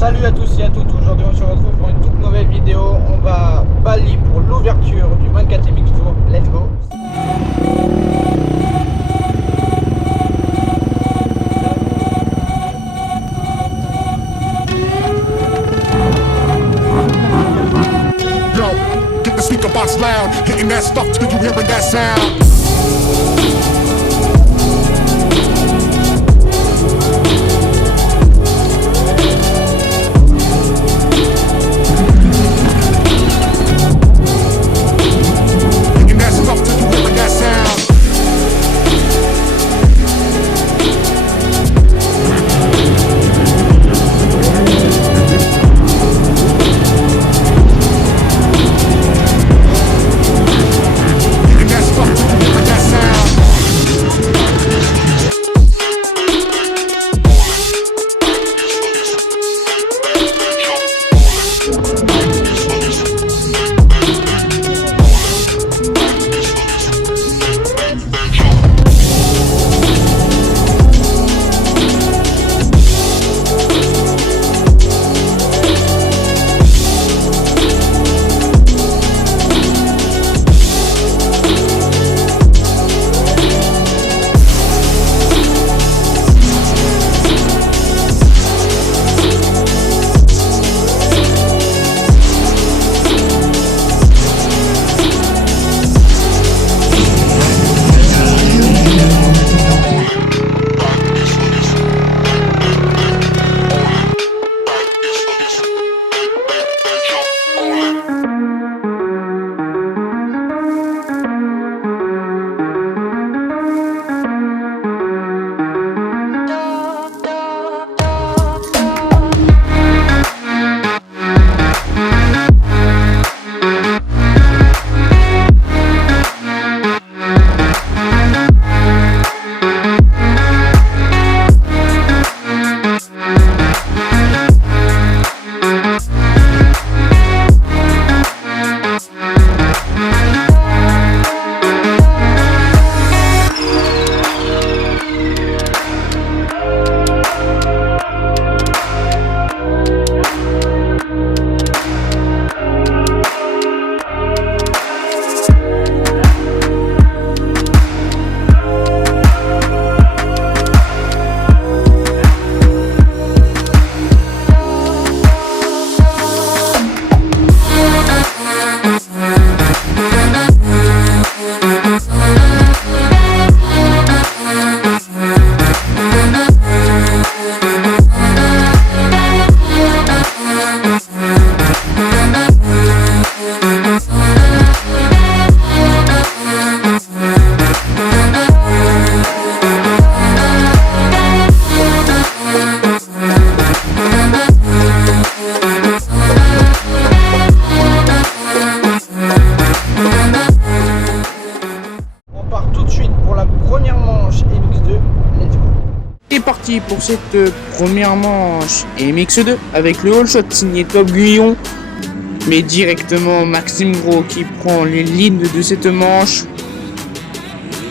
Salut à tous et à toutes, aujourd'hui on se retrouve pour une toute nouvelle vidéo. On va à Bali pour l'ouverture du 24 MX Tour. Let's go. Yo, get the speaker box loud, hitting that stuff till you hearing that sound. Parti pour cette première manche MX2 avec le all shot signé Tom Guyon, mais directement Maxime Gros qui prend les lignes de cette manche,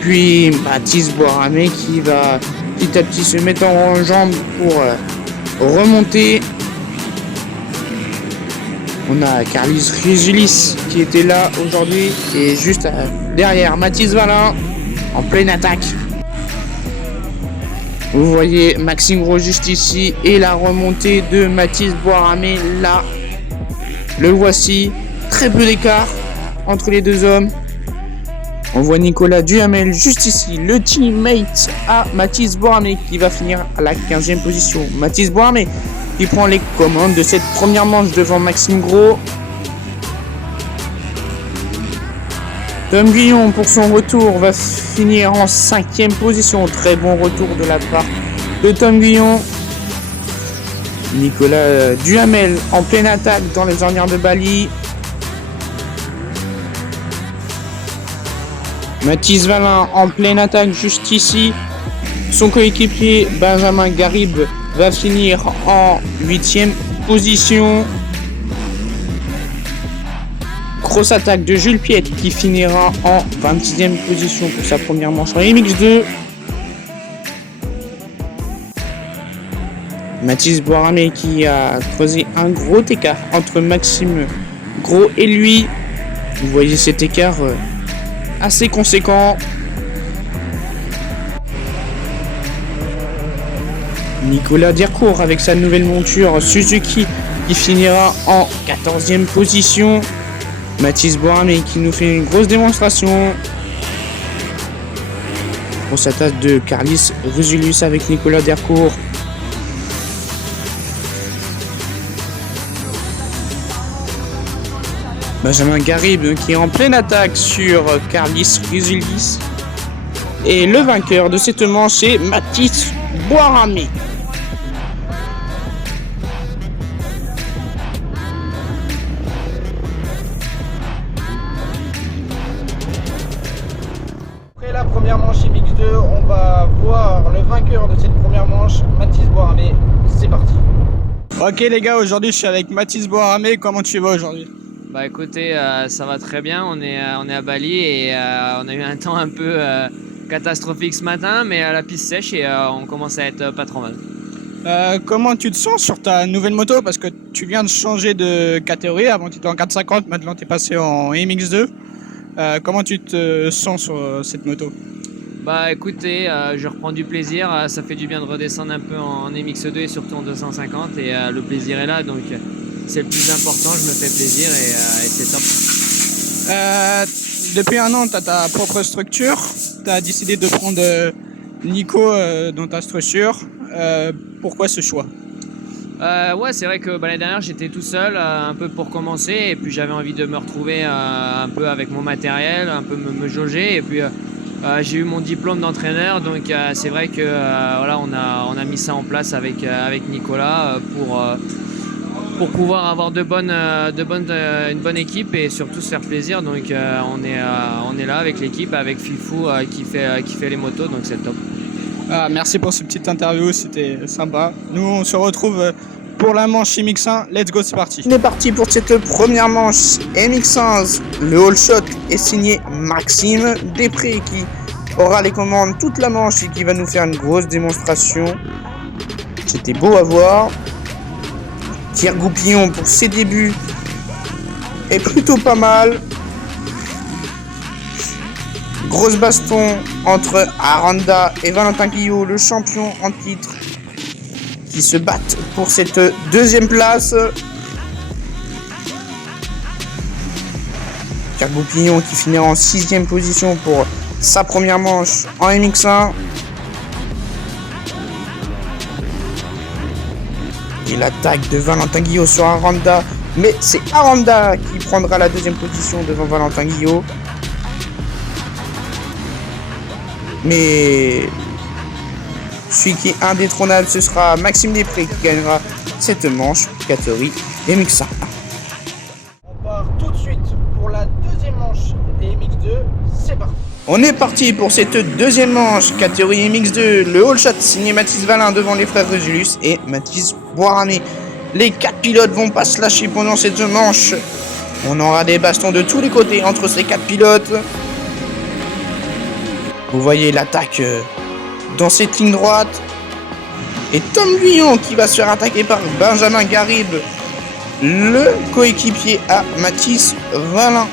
puis Mathis Boiramé qui va petit à petit se mettre en jambe pour remonter. On a Carlis Rizulis qui était là aujourd'hui et juste derrière Mathis Valin en pleine attaque. Vous voyez Maxime Gros juste ici et la remontée de Mathis Boiramé là. Le voici, très peu d'écart entre les deux hommes. On voit Nicolas Duhamel juste ici, le teammate à Mathis Boiramé qui va finir à la 15e position. Mathis Boiramé qui prend les commandes de cette première manche devant Maxime Gros. Tom Guyon pour son retour va finir en 5e position. Très bon retour de la part de Tom Guyon. Nicolas Duhamel en pleine attaque dans les ornières de Bali. Mathis Valin en pleine attaque juste ici. Son coéquipier Benjamin Garib va finir en 8e position. Grosse attaque de Jules Piette qui finira en 26e position pour sa première manche en MX2. Mathis Boiramé qui a creusé un gros écart entre Maxime Gros et lui. Vous voyez cet écart assez conséquent. Nicolas Dercourt avec sa nouvelle monture Suzuki qui finira en 14e position. Mathis Boiramé qui nous fait une grosse démonstration. Grosse attaque de Carlis Rusulus avec Nicolas Dercourt. Benjamin Garib qui est en pleine attaque sur Carlis Rusulus. Et le vainqueur de cette manche est Mathis Boiramé. Après la première manche MX2, on va voir le vainqueur de cette première manche, Mathis Boiramé. C'est parti. Ok les gars, aujourd'hui je suis avec Mathis Boiramé. Comment tu vas aujourd'hui? Bah écoutez, ça va très bien, on est à Bali et on a eu un temps un peu catastrophique ce matin, mais la piste sèche et on commence à être pas trop mal. Comment tu te sens sur ta nouvelle moto? Parce que tu viens de changer de catégorie, avant tu étais en 450, maintenant tu es passé en MX2. Comment tu te sens sur cette moto? Bah écoutez, je reprends du plaisir, ça fait du bien de redescendre un peu en MX2 et surtout en 250 et le plaisir est là, donc c'est le plus important, je me fais plaisir et c'est top. Depuis un an, tu as ta propre structure, tu as décidé de prendre Nico dans ta structure. Pourquoi ce choix? Ouais, c'est vrai que l'année dernière j'étais tout seul un peu pour commencer et puis j'avais envie de me retrouver un peu avec mon matériel, un peu me jauger et puis j'ai eu mon diplôme d'entraîneur donc c'est vrai que voilà, on a mis ça en place avec Nicolas pour pouvoir avoir une bonne équipe et surtout se faire plaisir. Donc on est là avec l'équipe, avec Fifou qui fait les motos, donc c'est top. Merci pour cette petite interview, c'était sympa. Nous on se retrouve pour la manche MX1, let's go, c'est parti. On est parti pour cette première manche MX1. Le all shot est signé Maxime Després qui aura les commandes toute la manche et qui va nous faire une grosse démonstration. C'était beau à voir. Thierry Goupillon pour ses débuts est plutôt pas mal. Grosse baston entre Aranda et Valentin Guillot, le champion en titre, qui se battent pour cette deuxième place. Thierry Goupillon qui finira en 6e position pour sa première manche en MX1. Et l'attaque de Valentin Guillot sur Aranda, mais c'est Aranda qui prendra la deuxième position devant Valentin Guillot. Mais celui qui est indétrônable, ce sera Maxime Després qui gagnera cette manche catégorie MX1. On part tout de suite pour la deuxième manche des MX2, c'est parti. On est parti pour cette deuxième manche catégorie MX2. Le all shot signé Mathis Valin devant les frères Rusulus et Mathis Boiramé. Les 4 pilotes vont pas se lâcher pendant cette manche. On aura des bastons de tous les côtés entre ces 4 pilotes. Vous voyez l'attaque dans cette ligne droite. Et Tom Guyon qui va se faire attaquer par Benjamin Garib, le coéquipier à Mathis Valin.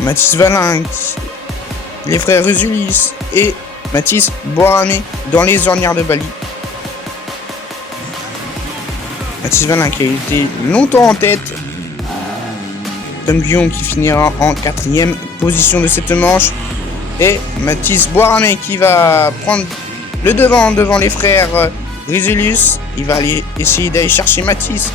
Mathis Valin, les frères Rusulus et Mathis Boiramé dans les ornières de Bali. Mathis Valin qui a été longtemps en tête. Tom Guillon qui finira en 4e position de cette manche. Et Mathis Boiramé qui va prendre le devant les frères Rusulus. Il va aller essayer d'aller chercher Mathis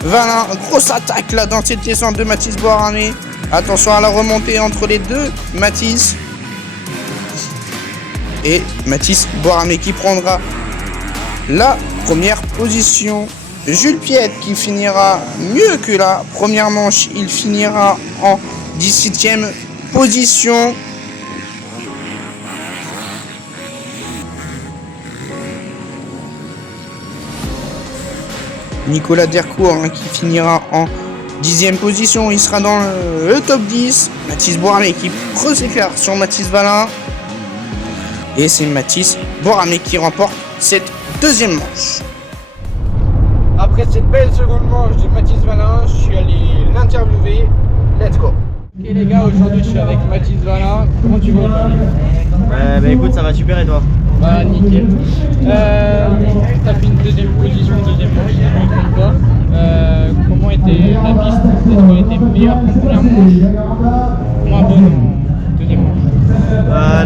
Valin. Grosse attaque là dans cette descente de Mathis Boiramé. Attention à la remontée entre les deux Mathis. Et Mathis Boiramé qui prendra la première position. Jules Piette qui finira mieux que la première manche. Il finira en 17e position. Nicolas Dercourt qui finira en 10e position. Il sera dans le top 10. Mathis Boiramé qui creuse l'écart sur Mathis Valin. Et c'est Mathis Boiramé qui remporte cette deuxième manche. Après cette belle seconde manche de Mathis Valin, je suis allé l'interviewer. Let's go. Ok les gars, aujourd'hui je suis avec Mathis Valin. Comment tu vas aujourd'hui? Bah écoute, ça va super et toi? Bah nickel. T'as fait une deuxième position, deuxième manche, si je ne me trompe pas. Comment était la piste? Est-ce qu'elle était meilleure qu'en première manche? Moins bonne en deuxième manche?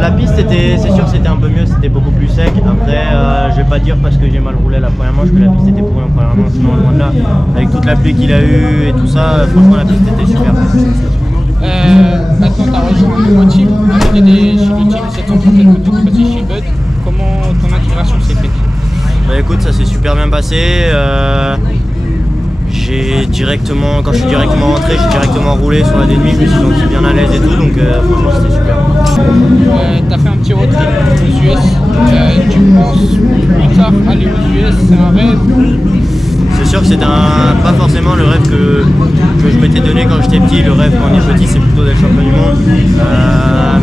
La piste, c'est sûr que c'était un peu mieux, c'était beaucoup plus sec. Après, je vais pas dire parce que j'ai mal roulé la première manche que la piste était pourrie en première manche, non, loin de là. Avec toute la pluie qu'il a eu et tout ça, franchement la piste était super. Maintenant, tu as rejoint un nouveau team, avec des chez le team 737 que tu es passé chez Bud. Comment ton intégration s'est faite? Bah écoute, ça s'est super bien passé. Quand je suis directement rentré, j'ai directement roulé sur la D-demi, je me suis senti bien à l'aise et tout, donc franchement c'était super. Tu as fait un petit road trip aux US. Tu penses plus tard aller aux US, c'est un rêve? C'est sûr que c'est pas forcément le rêve que je m'étais donné quand j'étais petit. Le rêve quand on est petit, c'est plutôt d'être champion du monde.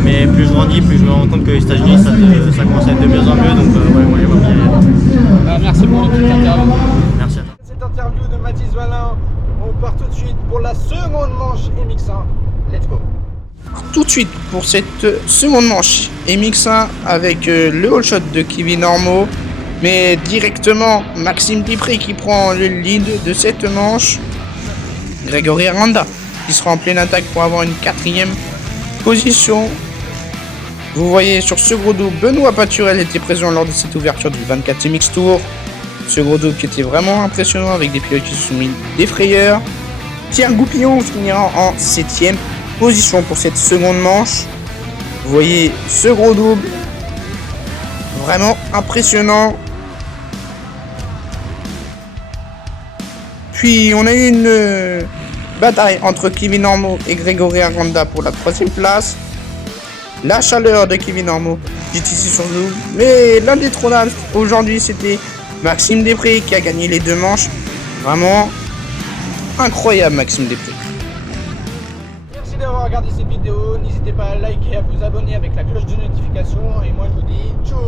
Mais plus je grandis, plus je me rends compte que les États-Unis, ça commence à être de mieux en mieux. Donc ouais, moi j'aimerais bien y aller. Merci pour le petit interview. Merci à toi. Cette interview de Mathis Valin, on part tout de suite pour la seconde manche MX1. Let's go. Tout de suite pour cette seconde manche MX1 avec le all shot de Kevin Ormeau. Mais directement, Maxime Pipré qui prend le lead de cette manche. Grégory Aranda qui sera en pleine attaque pour avoir une quatrième position. Vous voyez sur ce gros double, Benoît Paturel était présent lors de cette ouverture du 24e Mix Tour. Ce gros double qui était vraiment impressionnant avec des pilotes qui se sont mis des frayeurs. Thierry Goupillon finira en 7e position pour cette seconde manche. Vous voyez ce gros double. Vraiment impressionnant. Puis on a eu une bataille entre Kevin Ormeau et Grégory Aranda pour la 3e place. La chaleur de Kevin Ormeau est ici sur nous. Mais l'indétrônable aujourd'hui c'était Maxime Després qui a gagné les deux manches. Vraiment incroyable Maxime Després. Merci d'avoir regardé cette vidéo. N'hésitez pas à liker et à vous abonner avec la cloche de notification. Et moi je vous dis ciao.